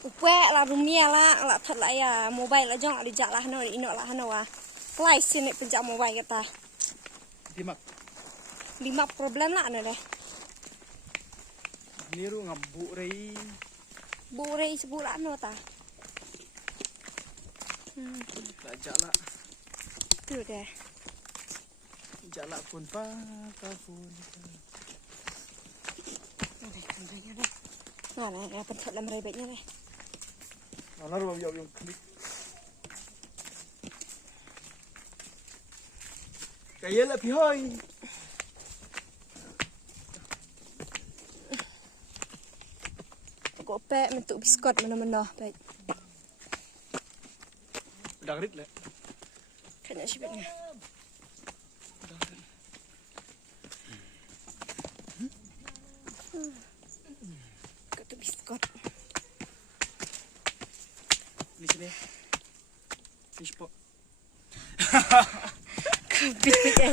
Upek lah rumia lah thật lại mobile là dong đi chợ là nó đi nọ là nó lại xin lại penjak mobile kita. Lima problem lah nè. Niru ngabuk rei. Bu rei sebulan no ta. Tak jala. Tu deh. Jala pun pa pun. Nah, này, phần thật là mày bệnh như này. Nó rồi dùng clip. Cái là phía hơi. Có pe mình tụ biscuit mana baik. Udah rit lah. Kena sibuknya. Kata biskuit. Di sini. Fish pot. Biskuit.